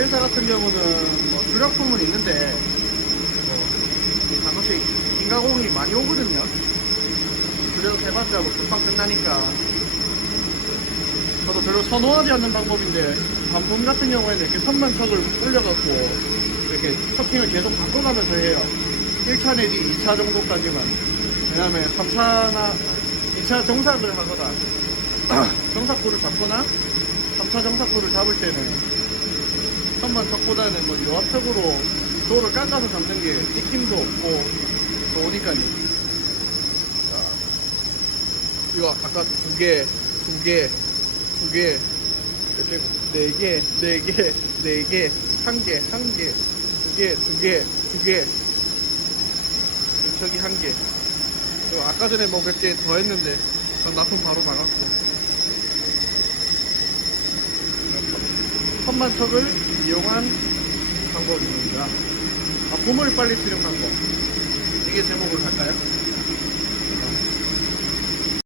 L4 같은 경우는 뭐 주력품은 있는데 뭐 가끔씩 인가공이 많이 오거든요. 그래도 해봤자 뭐 금방 끝나니까 저도 별로 선호하지 않는 방법인데 반품 같은 경우에는 이렇게 선만 척을 올려갖고 이렇게 토핑을 계속 바꿔가면서 해요. 1차 내지 2차 정도까지만. 왜냐면 3차나 2차 정삭을 하거나 정삭구를 잡거나 3차 정삭구를 잡을 때는 선만 척보다는 뭐 요합적으로 도를 깎아서 잡는 게 느낌도 없고 좋으니까요. 자, 이거 아까 두 개, 두 개, 두 개, 이렇게 네 개, 네 개, 네 개, 한 개, 한 개, 두 개, 두 개, 두 개. 저기 한 개. 아까 전에 뭐 몇 개 더 했는데 전 납품 바로 나갔고. 선만척을 이용한 방법입니다. 아, 봄을 빨리 쓰는 방법. 이게 제목을 할까요?